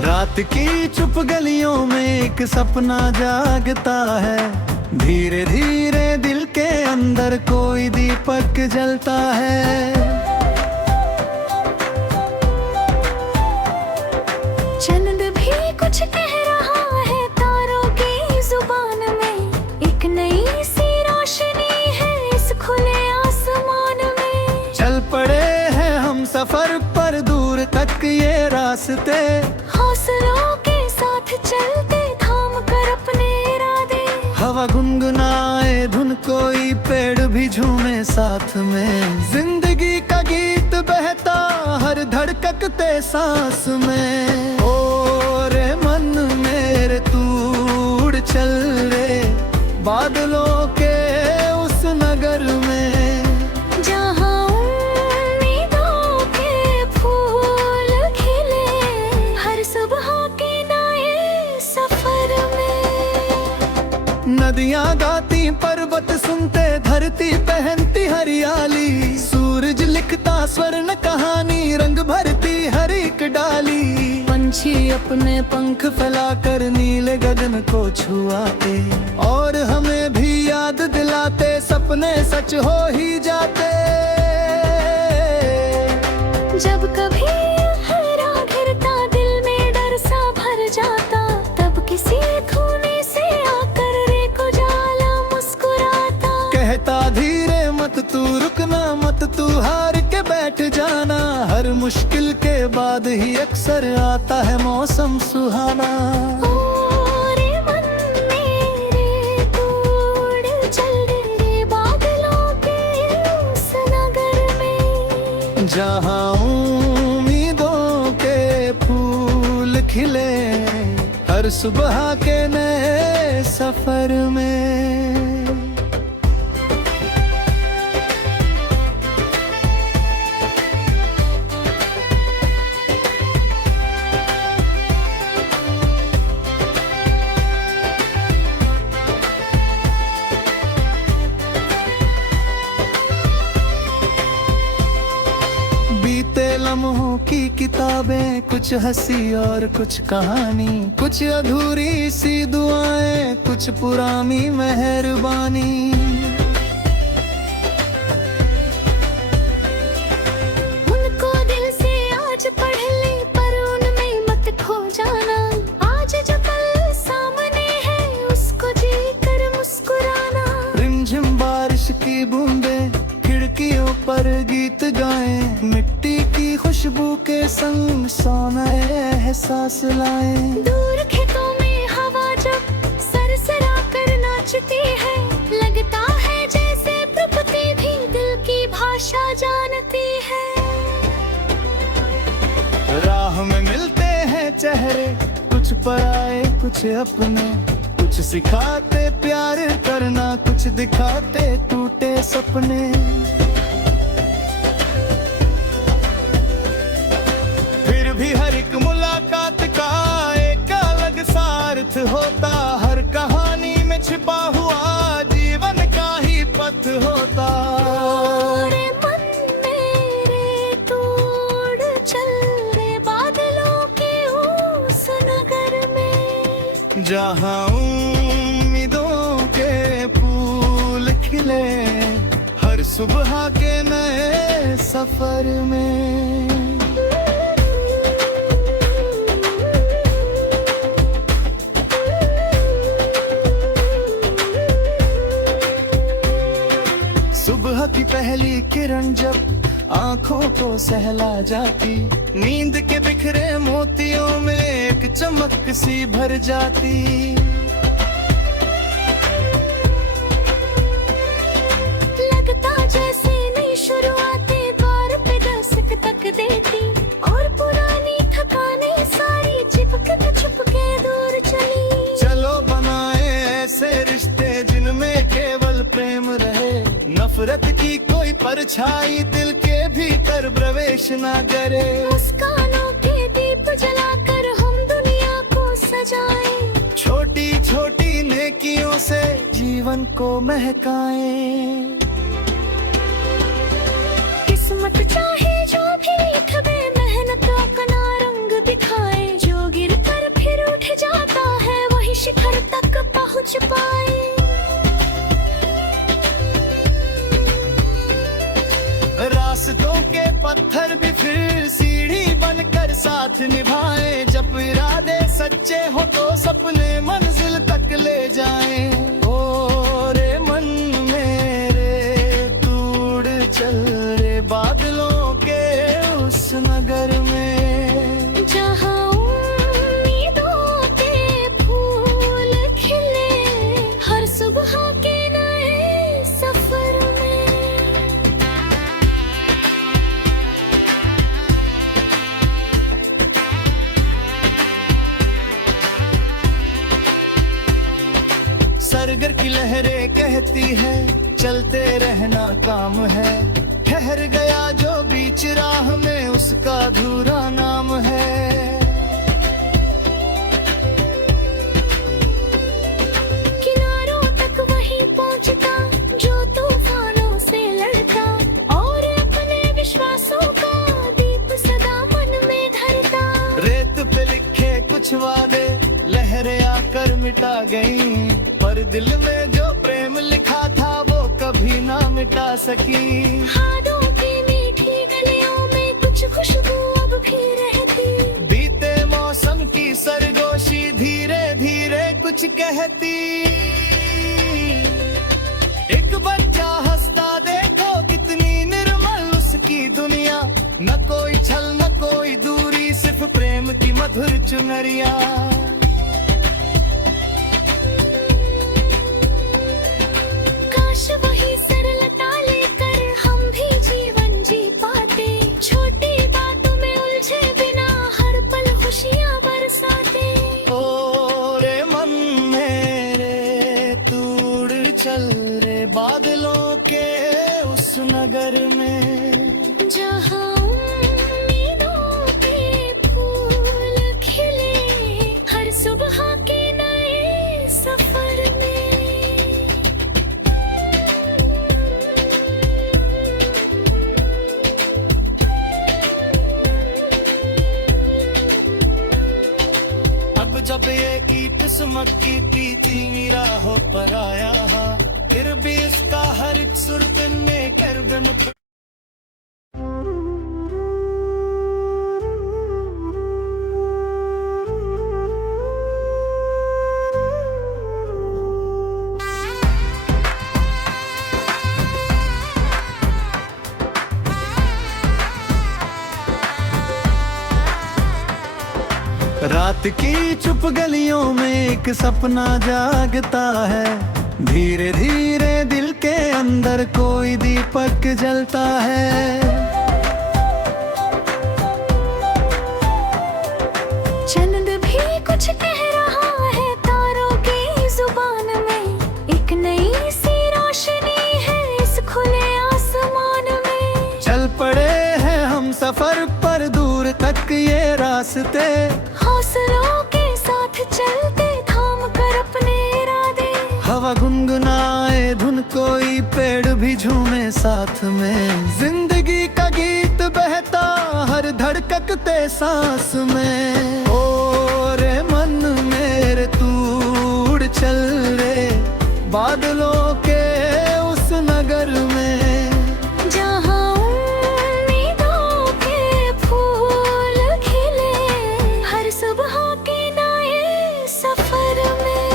रात की चुप गलियों में एक सपना जागता है, धीरे धीरे दिल के अंदर कोई दीपक जलता है। चंद भी कुछ कह रहा है तारों की जुबान में, एक नई सी रोशनी है इस खुले आसमान में। चल पड़े हैं हम सफर पर, दूर तक ये रास्ते, हौसलों के साथ चलते थाम कर अपने इरादे। हवा गुनगुनाए धुन, कोई पेड़ भी झूमे साथ में, जिंदगी का गीत बहता हर धड़कते सांस में। ओ रे मन मेरे तू उड़ चल रे बादलों के उस नगर में, जहाँ उम्मीदों के फूल खिले हर सुबह के नए सफर में। नदियाँ गाती पर्वत सुनते, धरती पहनती हरियाली, सूरज लिखता स्वर्ण कहानी, रंग भरती हर एक डाली। पंछी अपने पंख फैलाकर नीले गगन को छुआते, और हमें भी याद दिलाते सपने सच हो ही जाते। जब कभी अंधेरा घिरता दिल में डर सा भर जाता, तब किसी कोने से आकर रे को जाला मुस्कुराता। कहता धीरे मत तू रुकना मत तू हार के बैठ जाना, हर मुश्किल के बाद ही अक्सर आता है मौसम सुहाना। ओ रे मन मेरे तू उड़ चल रे बादलों के उस नगर में, जहाँ उम्मीदों के फूल खिले हर सुबह के नए सफर में। बीते लम्हों की किताबें, कुछ हंसी और कुछ कहानी, कुछ अधूरी सी दुआएं, कुछ पुरानी मेहरबानी। उनको दिल से आज पढ़ ले पर उनमें मत खो जाना, आज जो पल सामने है उसको जी कर मुस्कुराना। रिमझिम बारिश की बूंदें खिड़कियों पर गीत गाएं, मिट्टी की खुशबू के संग सोना एहसास लाएं। दूर खेतों में हवा जब सरसरा कर नाचती है, लगता है जैसे प्रकृति भी दिल की भाषा जानती है। राह में मिलते हैं चेहरे, कुछ पराए कुछ अपने, कुछ सिखाते प्यार करना, कुछ दिखाते टूटे सपने। फिर भी हर एक मुलाकात का एक अलग सार्थ होता, हर कहानी में छिपा हुआ जीवन का ही पथ होता। रे मन मेरे तू उड़ चल रे बादलों के उस नगर में, जहाँ उम्मीदों के फूल खिले हर सुबह के नए सफर में। सुबह की पहली किरण जब आंखों को सहला जाती, नींद के बिखरे मोतियों में एक चमक सी भर जाती। लगता जैसे नई शुरुआतें द्वार पे दस्तक तक देती, और पुरानी थकाने सारी चिपके दूर चली। चलो बनाए ऐसे रिश्ते जिनमें केवल प्रेम रहे, नफरत की कोई परछाई दिल के भीतर प्रवेश ना करे। मुस्कानों के दीप जलाकर हम दुनिया को सजाएं, छोटी छोटी नेकियों से जीवन को महकाएं। किस्मत चाहे जो भी लिख दे, मेहनत अपना रंग दिखाए, जो गिर रिश्तों के पत्थर भी फिर सीढ़ी बनकर साथ निभाए। जब इरादे सच्चे हो तो सपने मंजिल तक ले जाएं। ओ रे मन मेरे तू उड़ चल रे बादलों के उस नगर में, जहाँ उम्मीदों के फूल खिले हर सुबह के नए सफर में। सरगर की लहरें कहती है चलते रहना काम है। ठहर गया जो बीच राह में उसका अधूरा नाम है। किनारों तक वही पहुंचता जो तूफानों से लड़ता, और अपने विश्वासों का दीप सदा मन में धरता। रेत पे लिखे कुछ वादे लहरें आकर मिटा गईं, पर दिल में जो प्रेम लिखा था वो कभी ना मिटा सकी। हाथों की मीठी गलियों में कुछ खुशबू अब भी रहती, बीते मौसम की सरगोशी धीरे धीरे कुछ कहती। एक बच्चा हंसता देखो कितनी निर्मल उसकी दुनिया, न कोई छल न कोई दूरी सिर्फ प्रेम की मधुर चुनरिया। काश वही सरलता लेकर हम भी जीवन जी पाते, छोटी बातों में उलझे बिना हर पल खुशियाँ बरसाते। ओ रे मन मेरे तू उड़ चल रे बादलों के उस नगर में, जहाँ उम्मीदों के फूल खिले हर सुबह के नए सफर में। अब जब ये किस्मत की प्रीति राहों पर आया, फिर भी इसका हर एक सुर में कर्ब मुख। रात की चुप गलियों में एक सपना जागता है, धीरे धीरे दिल के अंदर कोई दीपक जलता है। चंद भी कुछ कह रहा है तारों की जुबान में, एक नई सी रोशनी है इस खुले आसमान में। चल पड़े हैं हम सफर पर दूर तक ये रास्ते, हौसलों के साथ चलते थाम कर अपने इरादे। हवा गुनगुनाए धुन कोई पेड़ भी झूमे साथ में, जिंदगी का गीत बहता हर धड़कते सांस में। ओ रे मन मेरे तू उड़ चल रे बादलों के उस नगर में, जहाँ उम्मीदों के फूल खिले हर सुबह के नए सफर में।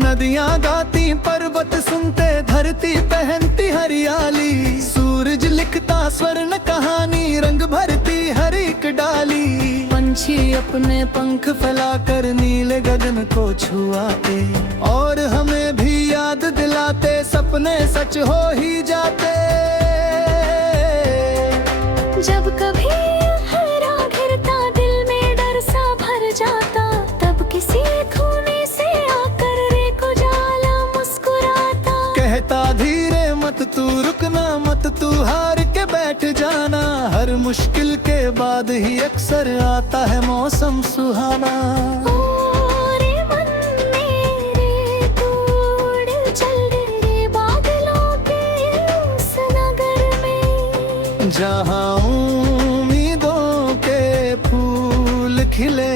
नदियाँ गाती पर्वत सुनते धरती पहनती हरियाली, सूरज लिखता स्वर्ण कहानी रंग भरती हर एक डाली। पंछी अपने पंख फैलाकर नीले गगन को छुआते, और हमें भी याद दिलाते सपने सच हो ही जाते। जब कभी अंधेरा घिरता दिल में डर सा भर जाता, तब किसी कोने से आकर रे को जाला मुस्कुराता। कहता धीरे मत तू रुकना मत तू हार के बैठ जाना, हर मुश्किल के बाद ही अक्सर आता है मौसम सुहाना। ओ रे मन मेरे तू उड़ चल रे बादलों के उस नगर में, जहाँ उम्मीदों के फूल खिले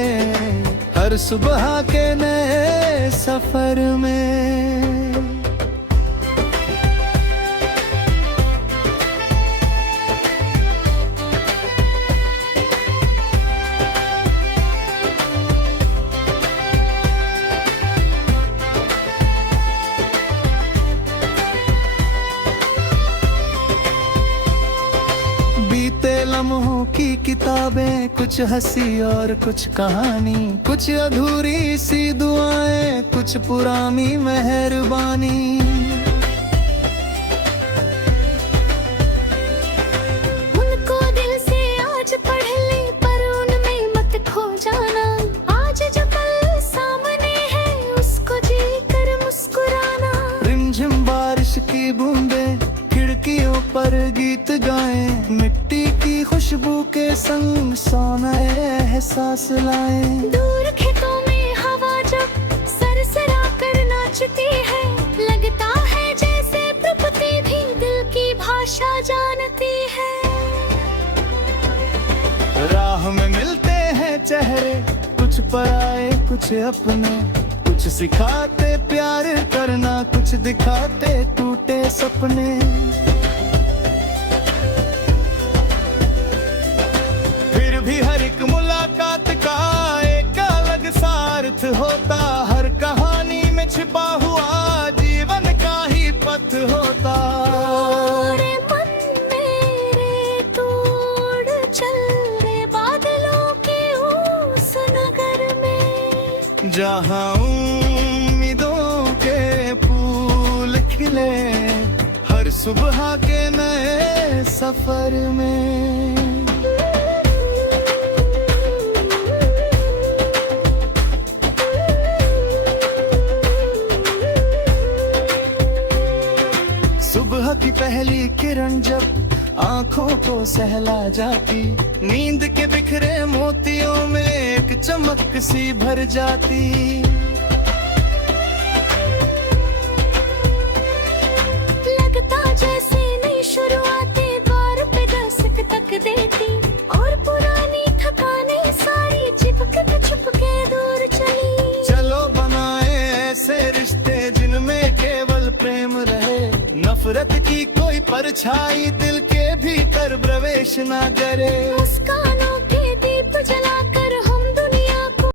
हर सुबह के नए सफर में। लम्हों की किताबें, कुछ हंसी और कुछ कहानी, कुछ अधूरी सी दुआएं, कुछ पुरानी मेहरबानी। उनको दिल से आज पढ़ ले, पर उनमें मत खो जाना। आज जो कल सामने है, उसको जी कर मुस्कुराना। रिमझिम बारिश की बूंदें खिड़कियों पर गीत गाएं, मिट्टी की खुशबू के संग सोना एहसास लाएं। दूर खेतों में हवा जब सरसरा कर नाचती है, लगता है जैसे प्रकृति भी दिल की भाषा जानती है। राह में मिलते हैं चेहरे, कुछ पराए कुछ अपने, कुछ सिखाते प्यार करना, कुछ दिखाते टूटे सपने। फिर भी हर एक मुलाकात का एक अलग सार्थ होता, हर कहानी में छिपा हुआ जीवन का ही पथ होता। रे मन मेरे तोड़ चल रे बादलों के उस नगर में, जहाँ उम्मीदों के फूल खिले हर सुबह के नए सफर में। सुबह की पहली किरण जब आंखों को सहला जाती, नींद के बिखरे मोतियों में एक चमक सी भर जाती। लगता जैसे नई शुरुआतें द्वार पे दस्तक तक देती, और पुरानी थकाने सारी चिपके दूर चली। चलो बनाए ऐसे रिश्ते जिनमें केवल प्रेम रहे, नफरत की कोई परछाई दिल के भीतर प्रवेश ना करे। उस